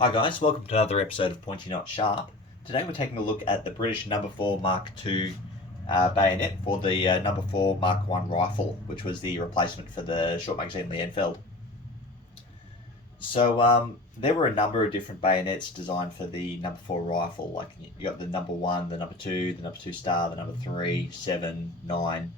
Hi guys, welcome to another episode of Pointy Not Sharp. Today we're taking a look at the British number 4 Mark II bayonet for the number 4 Mark I rifle, which was the replacement for the short magazine Lienfeld. So there were a number of different bayonets designed for the number 4 rifle. Like you got the number 1, the number 2, the number 2 star, the number 3, 7, 9,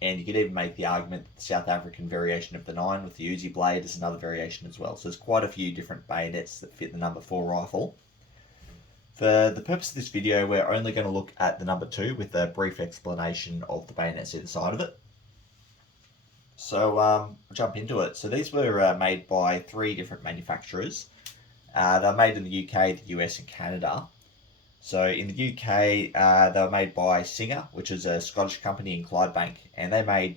and you could even make the argument that the South African variation of the 9 with the Uzi blade is another variation as well. So there's quite a few different bayonets that fit the number 4 rifle. For the purpose of this video, we're only going to look at the number 2 with a brief explanation of the bayonets either side of it. So we'll jump into it. So these were made by 3 different manufacturers. They're made in the UK, the US and Canada. So in the UK, they were made by Singer, which is a Scottish company in Clydebank, and they made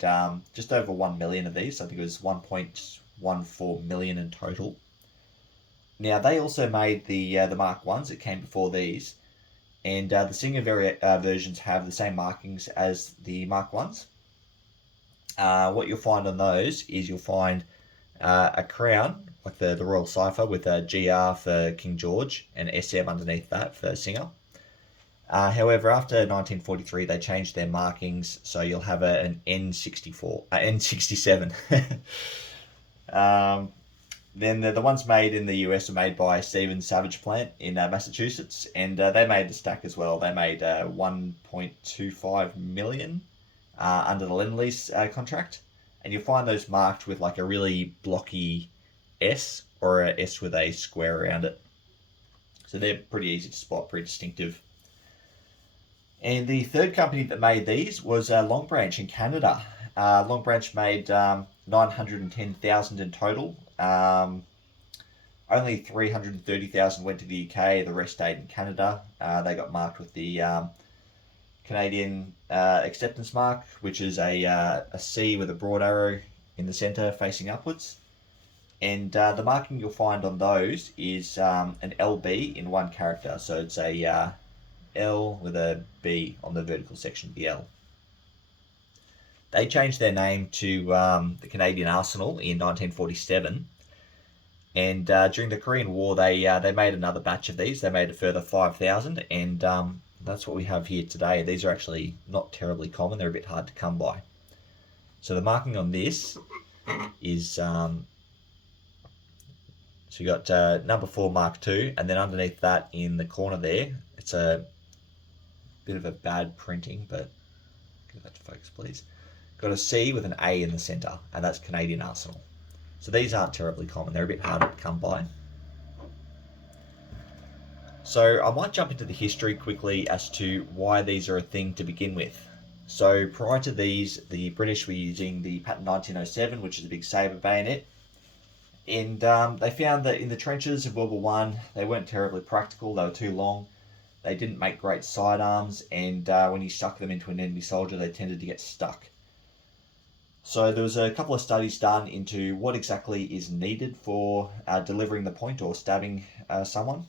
just over 1 million of these. I think it was 1.14 million in total. Now they also made the Mark Ones that came before these, and the Singer versions have the same markings as the Mark Ones. What you'll find on those is you'll find a crown, like the Royal Cipher, with a GR for King George and SM underneath that for Singer. However, after 1943, they changed their markings, so you'll have an N67. Then the ones made in the US are made by Stevens Savage Plant in Massachusetts, and they made a stack as well. They made 1.25 million under the Lend-Lease contract, and you'll find those marked with like a really blocky S or a S with a square around it. So they're pretty easy to spot, pretty distinctive. And the third company that made these was Long Branch in Canada. Long Branch made 910,000 in total. Only 330,000 went to the UK, the rest stayed in Canada. They got marked with the Canadian acceptance mark, which is a C with a broad arrow in the centre facing upwards. And the marking you'll find on those is an LB in one character. So it's a L with a B on the vertical section of the L. They changed their name to the Canadian Arsenal in 1947. And during the Korean War, they made another batch of these. They made a further 5,000, and that's what we have here today. These are actually not terribly common. They're a bit hard to come by. So the marking on this is... So you got number 4 Mark II, and then underneath that in the corner there, it's a bit of a bad printing, but get that to focus please. Got a C with an A in the centre, and that's Canadian Arsenal. So these aren't terribly common, they're a bit harder to come by. So I might jump into the history quickly as to why these are a thing to begin with. So prior to these, the British were using the pattern 1907, which is a big sabre bayonet. And they found that in the trenches of World War I, they weren't terribly practical, they were too long, they didn't make great sidearms, and when you stuck them into an enemy soldier, they tended to get stuck. So there was a couple of studies done into what exactly is needed for delivering the point or stabbing someone.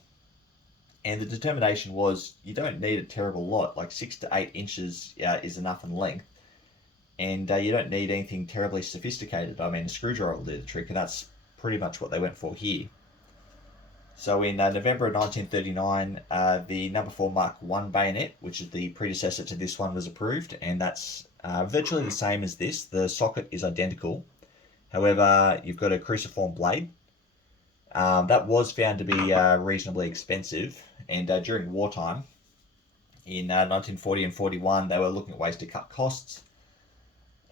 And the determination was you don't need a terrible lot, like 6 to 8 inches is enough in length. And you don't need anything terribly sophisticated. I mean, a screwdriver will do the trick, and that's pretty much what they went for here. So in November of 1939, the number 4 Mark I bayonet, which is the predecessor to this one, was approved, and that's virtually the same as this. The socket is identical. However, you've got a cruciform blade. That was found to be reasonably expensive, and during wartime, in 1940 and 41, they were looking at ways to cut costs.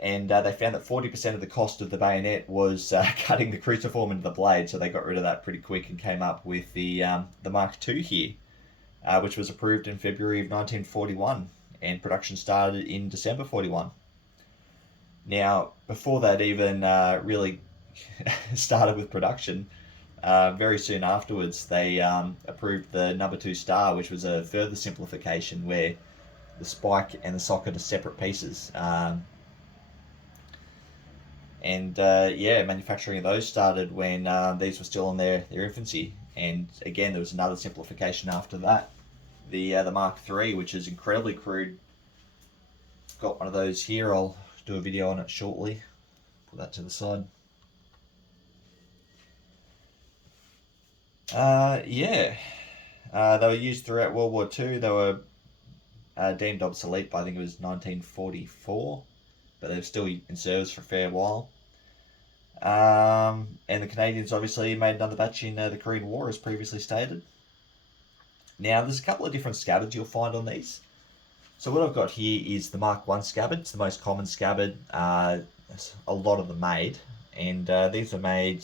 And they found that 40% of the cost of the bayonet was cutting the cruciform into the blade, so they got rid of that pretty quick and came up with the Mark II here, which was approved in February of 1941, and production started in December 41. Now, before that even really started with production, very soon afterwards they approved the number 2 star, which was a further simplification where the spike and the socket are separate pieces. Manufacturing of those started when these were still in their infancy. And again, there was another simplification after that. The Mark III, which is incredibly crude. Got one of those here. I'll do a video on it shortly. Put that to the side. Yeah. They were used throughout World War II. They were deemed obsolete by I think it was 1944, but they were still in service for a fair while. And the Canadians obviously made another batch in the Korean War, as previously stated. Now, there's a couple of different scabbards you'll find on these. So what I've got here is the Mark 1 scabbard. It's the most common scabbard. There's a lot of them made. And these are made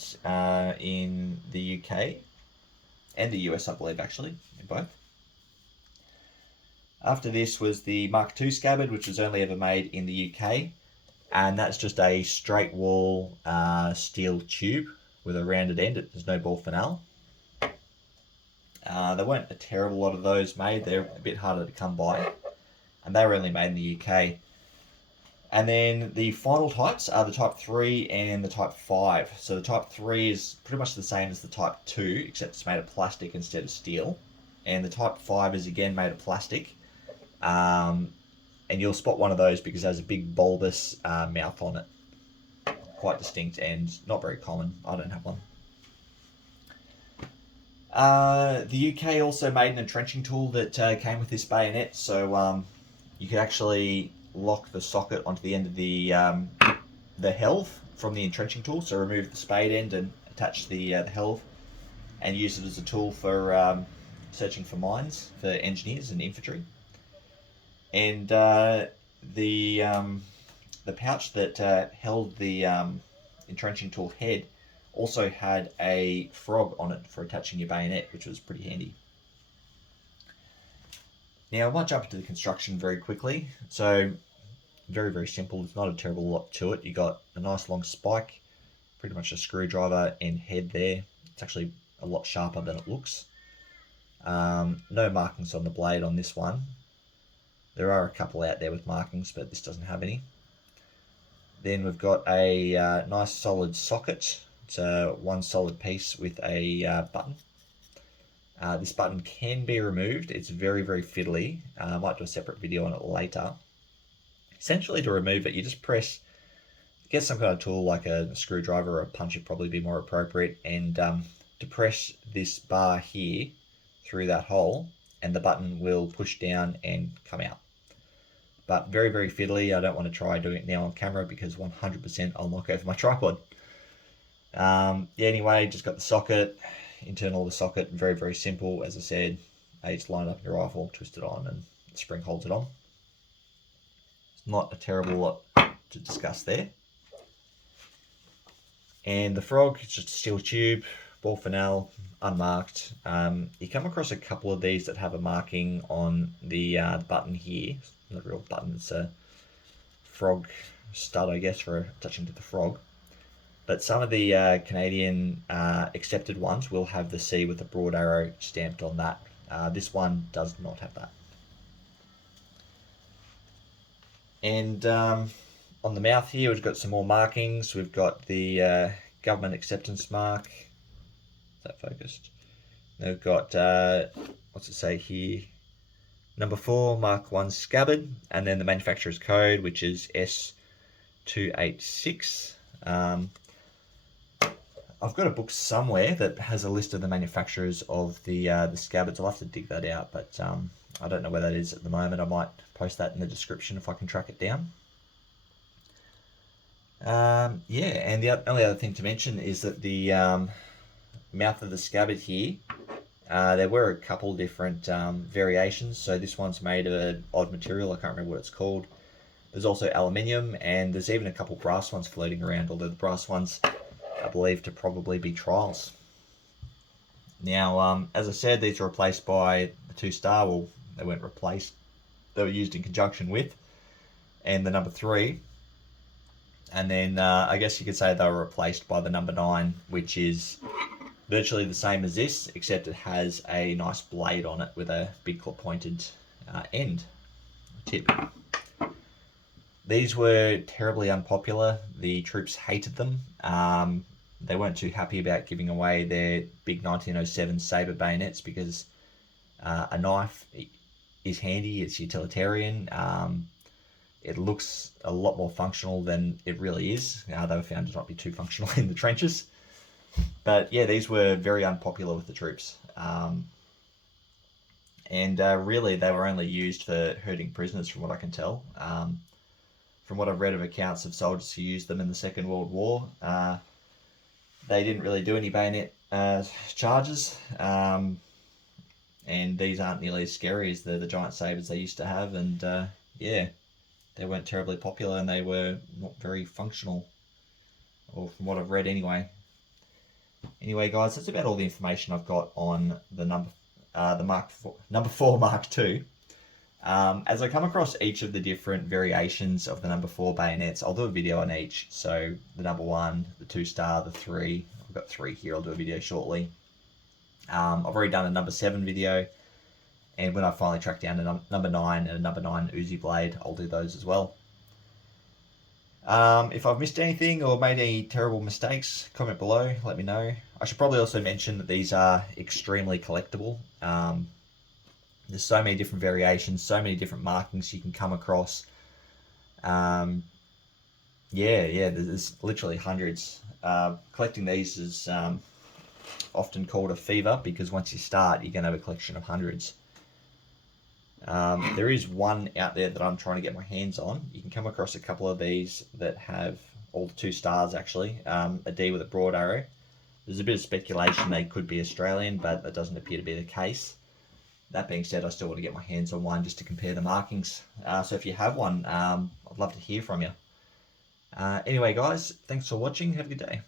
in the UK and the US, I believe, actually, in both. After this was the Mark 2 scabbard, which was only ever made in the UK. And that's just a straight wall steel tube with a rounded end. There's no ball finale. There weren't a terrible lot of those made. They're a bit harder to come by. And they were only made in the UK. And then the final types are the Type 3 and the Type 5. So the Type 3 is pretty much the same as the Type 2, except it's made of plastic instead of steel. And the Type 5 is again made of plastic. And you'll spot one of those because it has a big bulbous mouth on it. Quite distinct and not very common. I don't have one. The UK also made an entrenching tool that came with this bayonet. So you could actually lock the socket onto the end of the helve from the entrenching tool. So remove the spade end and attach the helve and use it as a tool for searching for mines for engineers and infantry. And the pouch that held the entrenching tool head also had a frog on it for attaching your bayonet, which was pretty handy. Now I might jump into the construction very quickly. So very, very simple. There's not a terrible lot to it. You got a nice long spike, pretty much a screwdriver and head there. It's actually a lot sharper than it looks. No markings on the blade on this one. There are a couple out there with markings, but this doesn't have any. Then we've got a nice solid socket. It's one solid piece with a button. This button can be removed. It's very, very fiddly. I might do a separate video on it later. Essentially, to remove it, you just press, get some kind of tool like a screwdriver or a punch would probably be more appropriate, and to press this bar here through that hole, and the button will push down and come out. But very, very fiddly. I don't want to try doing it now on camera because 100% I'll knock over my tripod. Yeah, anyway, just got the socket, internal of the socket, very, very simple. As I said, you just line up your rifle, twist it on, and the spring holds it on. It's not a terrible lot to discuss there. And the frog, it's just a steel tube, ball finale, unmarked. You come across a couple of these that have a marking on the button here. It's not a real button, it's a frog stud, I guess, for attaching to the frog. But some of the Canadian accepted ones will have the C with a broad arrow stamped on that. This one does not have that. And on the mouth here, we've got some more markings. We've got the government acceptance mark. Is that focused? We've got, what's it say here? Number 4, Mark 1 scabbard, and then the manufacturer's code, which is S286. I've got a book somewhere that has a list of the manufacturers of the scabbards. I'll have to dig that out, but I don't know where that is at the moment. I might post that in the description if I can track it down. Yeah, and the only other thing to mention is that the mouth of the scabbard here, there were a couple different variations. So this one's made of an odd material. I can't remember what it's called. There's also aluminium, and there's even a couple brass ones floating around, although the brass ones are believed to probably be trials. Now, as I said, these were replaced by the 2-star. Well, they weren't replaced. They were used in conjunction with, and the number 3. And then I guess you could say they were replaced by the number 9, which is virtually the same as this, except it has a nice blade on it with a big pointed end tip. These were terribly unpopular. The troops hated them. They weren't too happy about giving away their big 1907 sabre bayonets because a knife is handy, it's utilitarian. It looks a lot more functional than it really is. They were found to not be too functional in the trenches. But yeah, these were very unpopular with the troops. And really, they were only used for herding prisoners, from what I can tell. From what I've read of accounts of soldiers who used them in the Second World War, they didn't really do any bayonet charges. And these aren't nearly as scary as the giant sabers they used to have. And yeah, they weren't terribly popular, and they were not very functional, or from what I've read anyway. Anyway, guys, that's about all the information I've got on the number number 4 Mark II. As I come across each of the different variations of the number 4 bayonets, I'll do a video on each. So the number 1, the 2-star, the 3. I've got 3 here. I'll do a video shortly. I've already done a number 7 video, and when I finally track down a number 9 and a number 9 Uzi blade, I'll do those as well. If I've missed anything or made any terrible mistakes, comment below, let me know. I should probably also mention that these are extremely collectible. There's so many different variations, so many different markings you can come across. Yeah, there's literally hundreds. Collecting these is often called a fever, because once you start, you're going to have a collection of hundreds. There is one out there that I'm trying to get my hands on. You can come across a couple of these that have all 2 stars, actually. A D with a broad arrow. There's a bit of speculation they could be Australian, but that doesn't appear to be the case. That being said, I still want to get my hands on one just to compare the markings. So if you have one, I'd love to hear from you. Anyway, guys, thanks for watching. Have a good day.